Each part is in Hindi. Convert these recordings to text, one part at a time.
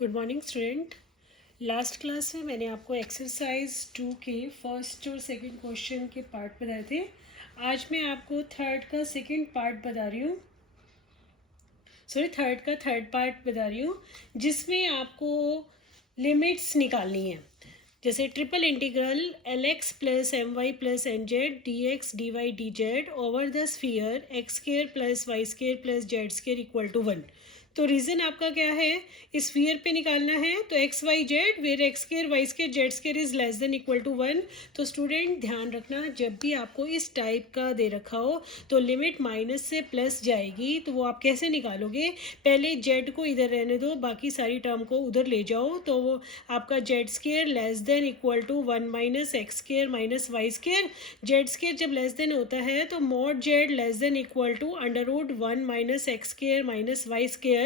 Good morning student. Last class में मैंने आपको एक्सरसाइज 2 के फर्स्ट और सेकंड क्वेश्चन के पार्ट बताए थे। आज मैं आपको थर्ड का सेकंड पार्ट बता रही हूँ, थर्ड का थर्ड पार्ट बता रही हूँ, जिसमें आपको लिमिट्स निकालनी है। जैसे triple integral l x plus m y plus n z d x d y d z over the sphere x square plus y square plus z square equal to 1। तो रीज़न आपका क्या है, इस स्फीयर पे निकालना है। तो x y z where x square y square z square is less than equal to 1। तो स्टूडेंट ध्यान रखना, जब भी आपको इस टाइप का दे रखा हो तो लिमिट माइनस से प्लस जाएगी। तो वो आप कैसे निकालोगे, पहले जेड को इधर रहने दो, बाकी सारी टर्म को उधर ले जाओ। तो वो आपका z square less than equal to 1 minus x square minus y square. Z square जब लेस देन होता है तो mod z less than equal to under root 1 minus x square minus y square.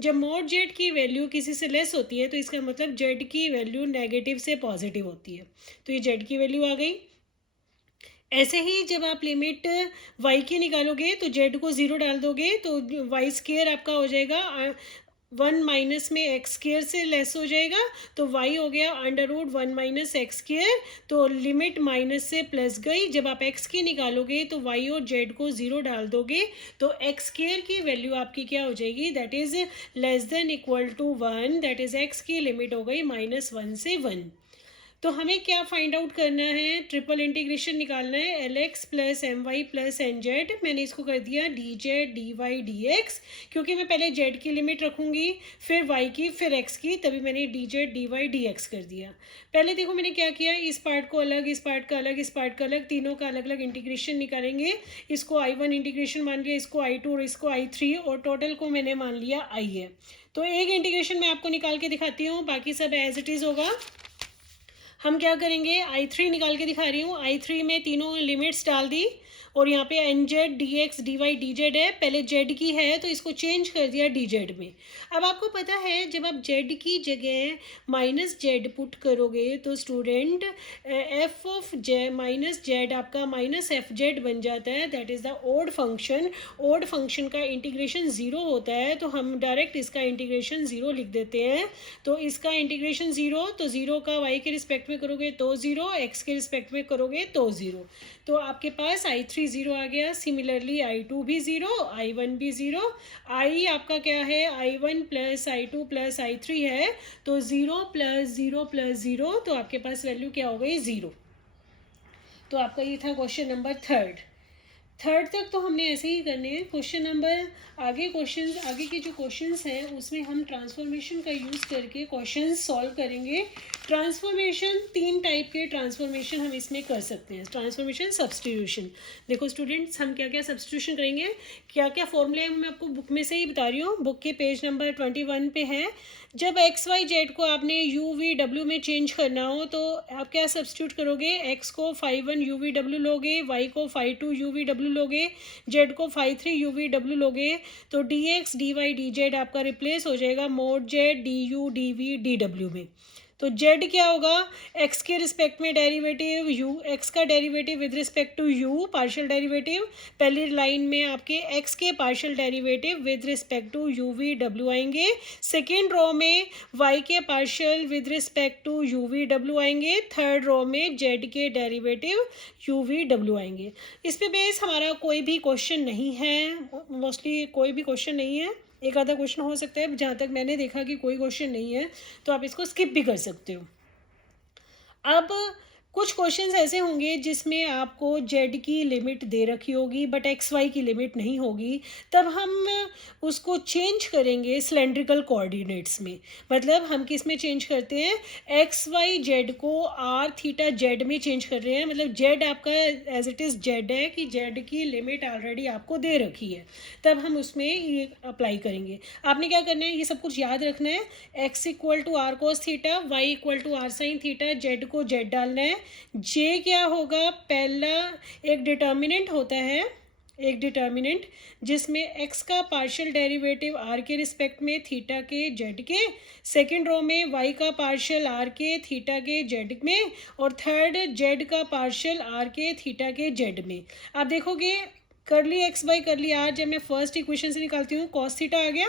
जब मॉड जेड की वैल्यू किसी से लेस होती है तो इसका मतलब जेड की वैल्यू नेगेटिव से पॉजिटिव होती है। तो ये जेड की वैल्यू आ गई। ऐसे ही जब आप लिमिट वाई की निकालोगे तो जेड को ज़ीरो डाल दोगे तो वाई स्केयर आपका हो जाएगा 1 माइनस में एक्स स्केयर से लेस हो जाएगा, तो वाई हो गया under root 1 minus x square. तो लिमिट माइनस से प्लस गई। जब आप एक्स की निकालोगे तो वाई और जेड को ज़ीरो डाल दोगे तो एक्स स्केयर की वैल्यू आपकी क्या हो जाएगी, that is less than equal to 1। That is x की लिमिट हो गई -1 से 1। तो हमें क्या फाइंड आउट करना है, ट्रिपल इंटीग्रेशन निकालना है। L x plus m y plus n z, मैंने इसको कर दिया d z d y d x, क्योंकि मैं पहले जेड की लिमिट रखूंगी फिर वाई की फिर एक्स की, तभी मैंने d z d y d x कर दिया। पहले देखो मैंने क्या किया, इस पार्ट को अलग, इस पार्ट का अलग, इस पार्ट का अलग, तीनों का अलग अलग इंटीग्रेशन निकालेंगे। इसको I1 इंटीग्रेशन मान लिया, इसको I2 और इसको I3, और टोटल को मैंने मान लिया I है। तो एक इंटीग्रेशन मैं आपको निकाल के दिखाती हूँ, बाकी सब एज इट इज़ होगा। हम क्या करेंगे, I3 निकाल के दिखा रही हूँ। I3 में तीनों लिमिट्स डाल दी और यहाँ पे n z d x d y d z है, पहले जेड की है तो इसको चेंज कर दिया डी जेड में। अब आपको पता है जब आप जेड की जगह माइनस जेड पुट करोगे तो student f of j minus z आपका माइनस एफ जेड बन जाता है। That is the odd function. Odd function का इंटीग्रेशन ज़ीरो होता है, तो हम डायरेक्ट इसका इंटीग्रेशन ज़ीरो लिख देते हैं। तो इसका इंटीग्रेशन ज़ीरो, तो ज़ीरो का वाई के रिस्पेक्ट में करोगे तो ज़ीरो, एक्स के रिस्पेक्ट में करोगे तो ज़ीरो। तो आपके पास I3 ज़ीरो आ गया। सिमिलरली I2 भी ज़ीरो, I1 भी ज़ीरो। I आपका क्या है, I1 plus I2 plus I3 है, तो zero plus zero plus zero, तो आपके पास वैल्यू क्या हो गई, ज़ीरो। तो आपका ये था क्वेश्चन नंबर थर्ड तक तो हमने ऐसे ही करने हैं। क्वेश्चन नंबर आगे के जो क्वेश्चंस हैं उसमें हम ट्रांसफॉर्मेशन का यूज़ करके क्वेश्चंस सॉल्व करेंगे। ट्रांसफॉर्मेशन, 3 टाइप के ट्रांसफॉर्मेशन हम इसमें कर सकते हैं। Transformation, substitution. देखो स्टूडेंट्स, हम क्या क्या सब्सटीट्यूशन करेंगे, क्या क्या फॉर्मूले मैं आपको बुक में से ही बता रही हूँ। बुक के पेज नंबर 21 पे है। जब एक्स वाई जेड को आपने यू वी डब्ल्यू में चेंज करना हो तो आप क्या सब्सटीट्यूट करोगे, एक्स को φ1 यू वी डब्ल्यू लोगे, वाई को φ2 यू वी डब्ल्यू लोगे, जेड को φ3 यू वी डब्ल्यू लोगे। तो d x d y d z आपका रिप्लेस हो जाएगा mod z d u d v d डब्ल्यू में। तो जेड क्या होगा, एक्स के रिस्पेक्ट में डेरिवेटिव यू, एक्स का derivative with respect to u, partial derivative. पहली लाइन में आपके एक्स के partial derivative with respect to u v डब्ल्यू आएंगे। सेकेंड रो में वाई के partial with respect to u v डब्ल्यू आएंगे। थर्ड रो में जेड के डेरिवेटिव यू वी डब्ल्यू आएंगे। इस पे बेस हमारा कोई भी क्वेश्चन नहीं है, मोस्टली कोई भी क्वेश्चन नहीं है। एक आधा क्वेश्चन हो सकता है, जहाँ तक मैंने देखा कि कोई क्वेश्चन नहीं है तो आप इसको स्किप भी कर सकते हो। अब कुछ क्वेश्चंस ऐसे होंगे जिसमें आपको जेड की लिमिट दे रखी होगी बट एक्स वाई की लिमिट नहीं होगी, तब हम उसको चेंज करेंगे सिलेंड्रिकल कोऑर्डिनेट्स में। मतलब हम किस में चेंज करते हैं, एक्स वाई जेड को आर थीटा जेड में चेंज कर रहे हैं। मतलब जेड आपका एज इट इज़ जेड है कि जेड की लिमिट ऑलरेडी आपको दे रखी है, तब हम उसमें ये अप्लाई करेंगे। आपने क्या करना है, ये सब कुछ याद रखना है। X equal to r cos theta, y equal to r sine theta, z को जेड डालना है। जे क्या होगा, पहला एक डिटर्मिनेंट होता है, एक डिटर्मिनेंट जिसमें एक्स का पार्शियल डेरिवेटिव आर के रिस्पेक्ट में थीटा के जेड के, सेकेंड रो में वाई का पार्शियल आर के थीटा के जेड में, और थर्ड जेड का पार्शियल आर के थीटा के जेड में। आप देखोगे करली एक्स बाई करली आर, जब मैं फर्स्ट इक्वेशन से निकालती हूँ कॉस थीटा आ गया,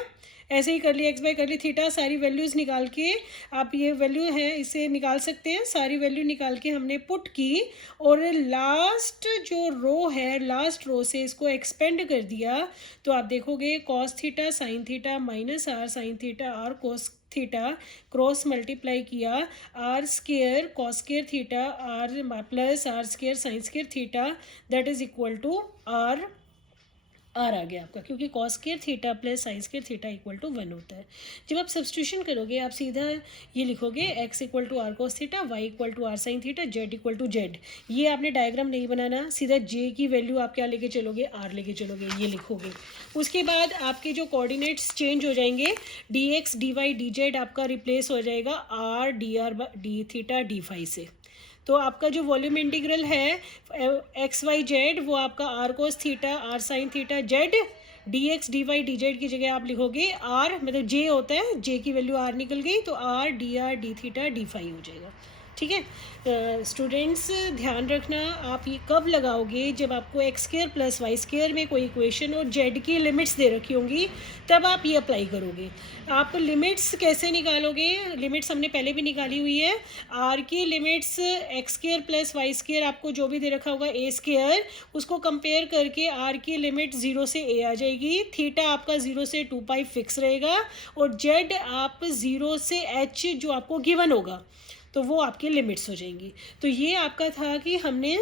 ऐसे ही कर ली x बाय कर ली थीटा, सारी वैल्यूज़ निकाल के आप ये वैल्यू है इसे निकाल सकते हैं, सारी वैल्यू निकाल के हमने पुट की और लास्ट जो रो है लास्ट रो से इसको एक्सपेंड कर दिया तो आप देखोगे cos theta sine theta minus r sine theta r cos theta cross multiply किया r square cos square theta r plus r square sine square theta that is equal to r आ गया आपका, क्योंकि cos square theta plus sine square theta equal to 1 होता है। जब आप सब्स्टिट्यूशन करोगे आप सीधा ये लिखोगे x equal to r cos theta, y equal to r sine theta, z equal to z. ये आपने डायग्राम नहीं बनाना, सीधा j की वैल्यू आप क्या लेके चलोगे, r लेके चलोगे, ये लिखोगे। उसके बाद आपके जो कोऑर्डिनेट्स चेंज हो जाएंगे, dx dy dz आपका रिप्लेस हो जाएगा r dr d theta d phi से। तो आपका जो वॉल्यूम इंटीग्रल है एक्स वाई जेड वो आपका r cos theta r sine theta z d x d y d z की जगह आप लिखोगे आर, मतलब जे होता है, जे की वैल्यू आर निकल गई तो r d theta d phi हो जाएगा। ठीक है स्टूडेंट्स, ध्यान रखना आप ये कब लगाओगे, जब आपको x square plus y square में कोई इक्वेशन और जेड की लिमिट्स दे रखी होंगी तब आप ये अप्लाई करोगे। आप लिमिट्स कैसे निकालोगे, लिमिट्स हमने पहले भी निकाली हुई है। आर की limits x square plus y square आपको जो भी दे रखा होगा ए स्केयर, उसको कंपेयर करके आर की लिमिट 0 से ए आ जाएगी, थीटा आपका 0 से 2 पाई फिक्स रहेगा और जेड आप 0 से एच जो आपको गिवन होगा तो वो आपकी लिमिट्स हो जाएंगी। तो ये आपका था कि हमने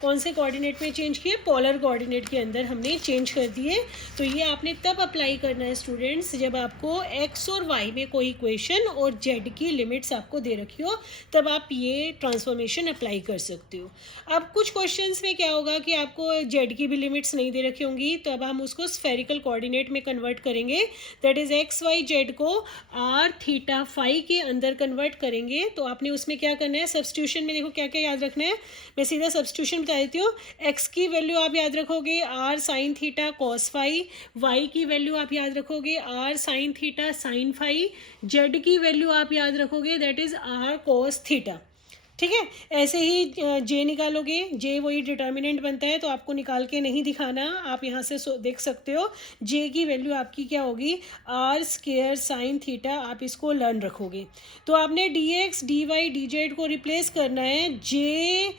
कौन से कोऑर्डिनेट में चेंज किए, पोलर कोऑर्डिनेट के अंदर हमने चेंज कर दिए। तो ये आपने तब अप्लाई करना है स्टूडेंट्स जब आपको x और y में कोई इक्वेशन और z की लिमिट्स आपको दे रखी हो, तब आप ये ट्रांसफॉर्मेशन अप्लाई कर सकते हो। अब कुछ क्वेश्चंस में क्या होगा कि आपको z की भी लिमिट्स नहीं दे रखी होंगी, तो अब हम उसको स्फेरिकल कोऑर्डिनेट में कन्वर्ट करेंगे, that is x y z को आर थीटा फाई के अंदर कन्वर्ट करेंगे। तो आपने उसमें क्या करना है, सब्स्टिट्यूशन में देखो क्या क्या याद रखना है, मैं सीधा सब्स्टिट्यूशन बता देती हूँ। एक्स की वैल्यू आप याद रखोगे r sine theta cos phi, y की वैल्यू आप याद रखोगे r sine theta sine phi, z की वैल्यू आप याद रखोगे that is r cos theta. ठीक है, ऐसे ही जे निकालोगे, जे वही डिटर्मिनेंट बनता है तो आपको निकाल के नहीं दिखाना, आप यहाँ से देख सकते हो जे की वैल्यू आपकी क्या होगी, आर स्केयर साइन थीटा, आप इसको लर्न रखोगे। तो आपने d x d y d z को रिप्लेस करना है, J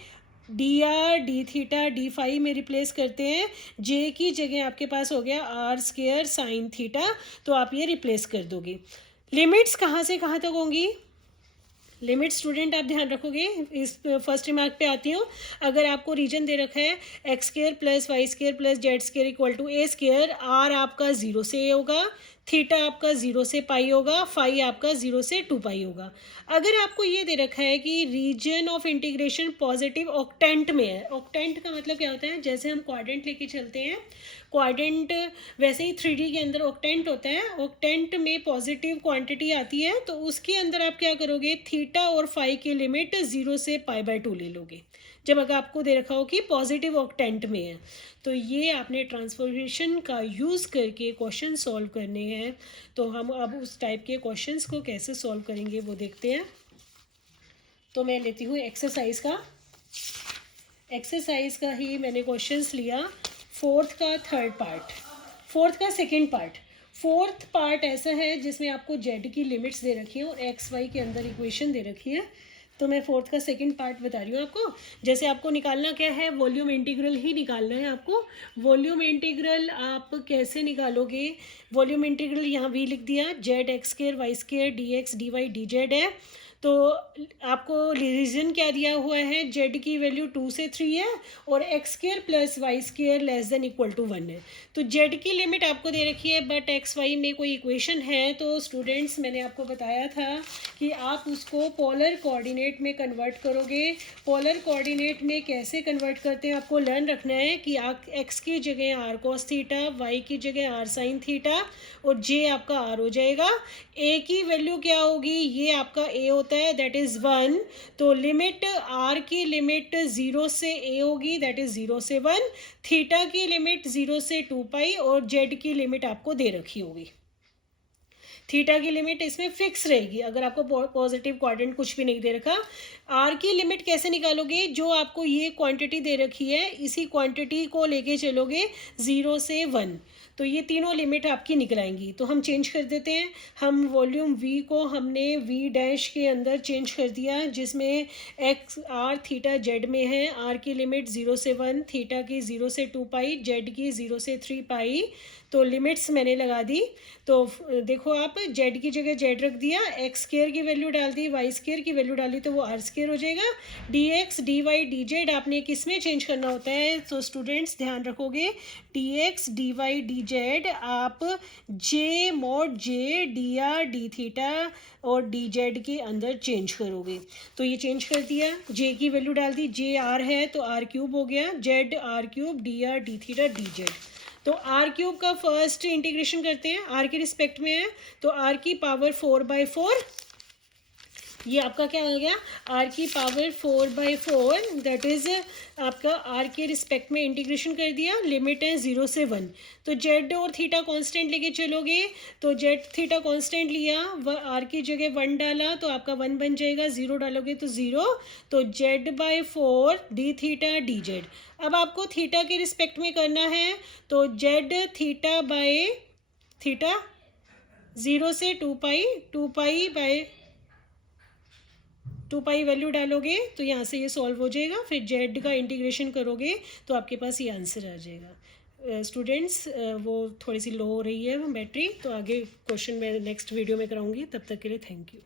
d r d theta d phi में रिप्लेस करते हैं, जे की जगह आपके पास हो गया आर स्केयर साइन थीटा, तो आप ये रिप्लेस कर दोगे। लिमिट्स कहाँ से कहाँ तक होंगी, लिमिट स्टूडेंट आप ध्यान रखोगे, इस फर्स्ट रिमार्क पे आती हूँ। अगर आपको रीजन दे रखा है x square plus y square plus z square equal to a square, r आपका 0 से ए होगा, थीटा आपका 0 से पाई होगा, फाई आपका 0 से 2 पाई होगा। अगर आपको ये दे रखा है कि region of integration positive octant में है, ऑक्टेंट का मतलब क्या होता है, जैसे हम क्वाड्रेंट लेके चलते हैं, क्वाड्रेंट वैसे ही 3D के अंदर ऑक्टेंट होता है, ऑक्टेंट में पॉजिटिव क्वांटिटी आती है तो उसके अंदर आप क्या करोगे, थीटा और फाई की लिमिट 0 से पाई बाय 2 ले लोगे, जब अगर आपको दे रखा हो कि पॉजिटिव ऑक्टेंट में है। तो ये आपने ट्रांसफॉर्मेशन का यूज़ करके क्वेश्चन सॉल्व करने हैं। तो हम अब उस टाइप के क्वेश्चंस को कैसे सॉल्व करेंगे वो देखते हैं। तो मैं लेती हूँ एक्सरसाइज का ही मैंने क्वेश्चंस लिया, फोर्थ का सेकेंड पार्ट। फोर्थ पार्ट ऐसा है जिसमें आपको जेड की लिमिट्स दे रखी है और एक्स वाई के अंदर इक्वेशन दे रखी है। तो मैं फोर्थ का सेकंड पार्ट बता रही हूँ आपको। जैसे आपको निकालना क्या है, वॉल्यूम इंटीग्रल ही निकालना है आपको। वॉल्यूम इंटीग्रल आप कैसे निकालोगे, वॉल्यूम इंटीग्रल यहाँ वी लिख दिया, z x square y square d x d y d z है। तो आपको रीजन क्या दिया हुआ है, जेड की वैल्यू 2 से 3 है और x square plus y square less than equal to 1 है। तो जेड की लिमिट आपको दे रखी है, बट एक्स वाई में कोई इक्वेशन है। तो स्टूडेंट्स मैंने आपको बताया था कि आप उसको पोलर कोऑर्डिनेट में कन्वर्ट करोगे। पोलर कोऑर्डिनेट में कैसे कन्वर्ट करते हैं आपको लर्न रखना है कि एक्स की जगह आर कॉस थीटा, वाई की जगह आर साइन थीटा और जे आपका आर हो जाएगा। ए की वैल्यू क्या होगी, ये आपका ए होता है दैट इज़ 1। तो लिमिट आर की लिमिट 0 से ए होगी दैट इज़ 0 से 1, थीटा की लिमिट 0 से 2 पाई और जेड की लिमिट आपको दे रखी होगी। थीटा की लिमिट इसमें फिक्स रहेगी अगर आपको पॉजिटिव क्वाड्रेंट कुछ भी नहीं दे रखा। आर की लिमिट कैसे निकालोगे, जो आपको ये क्वांटिटी दे रखी है इसी क्वांटिटी को लेके चलोगे 0 से 1। तो ये तीनों लिमिट आपकी निकल आएंगी। तो हम चेंज कर देते हैं। हम वॉल्यूम v को हमने v डैश के अंदर चेंज कर दिया, जिसमें x r थीटा z में है। r की लिमिट 0 से 1, थीटा की 0 से 2 पाई, z की 0 से 3 पाई। तो लिमिट्स मैंने लगा दी। तो देखो आप, z की जगह z रख दिया, x स्क्वायर की वैल्यू डाल दी, y स्क्वायर की वैल्यू डाली, तो वो r स्क्वायर हो जाएगा। dx dy dz आपने किस में चेंज करना होता है? तो स्टूडेंट्स ध्यान रखोगे, dx dy dz आप j mod j dr d theta और dz के अंदर चेंज करोगे। तो ये चेंज कर दिया, j की वैल्यू डाल दी, j r है तो r क्यूब हो गया, z r cube dr d theta dz। तो आर क्यूब का फर्स्ट इंटीग्रेशन करते हैं, आर के रिस्पेक्ट में है, तो आर की पावर 4/4, ये आपका क्या हो गया? आर की पावर 4/4, दैट इज आपका आर के रिस्पेक्ट में इंटीग्रेशन कर दिया। लिमिट है 0 से 1। तो जेड और थीटा कांस्टेंट लेके चलोगे, तो जेड थीटा कांस्टेंट लिया, आर की जगह 1 डाला तो आपका 1 बन जाएगा, 0 डालोगे तो 0। तो z/4 D theta D Z. अब आपको थीटा के रिस्पेक्ट में करना है, तो जेड थीटा बाय थीटा 0 से 2 पाई वैल्यू डालोगे तो यहाँ से ये सॉल्व हो जाएगा। फिर जेड का इंटीग्रेशन करोगे तो आपके पास ये आंसर आ जाएगा। स्टूडेंट्स, वो थोड़ी सी लो हो रही है बैटरी, तो आगे क्वेश्चन मैं नेक्स्ट वीडियो में कराऊंगी। तब तक के लिए थैंक यू।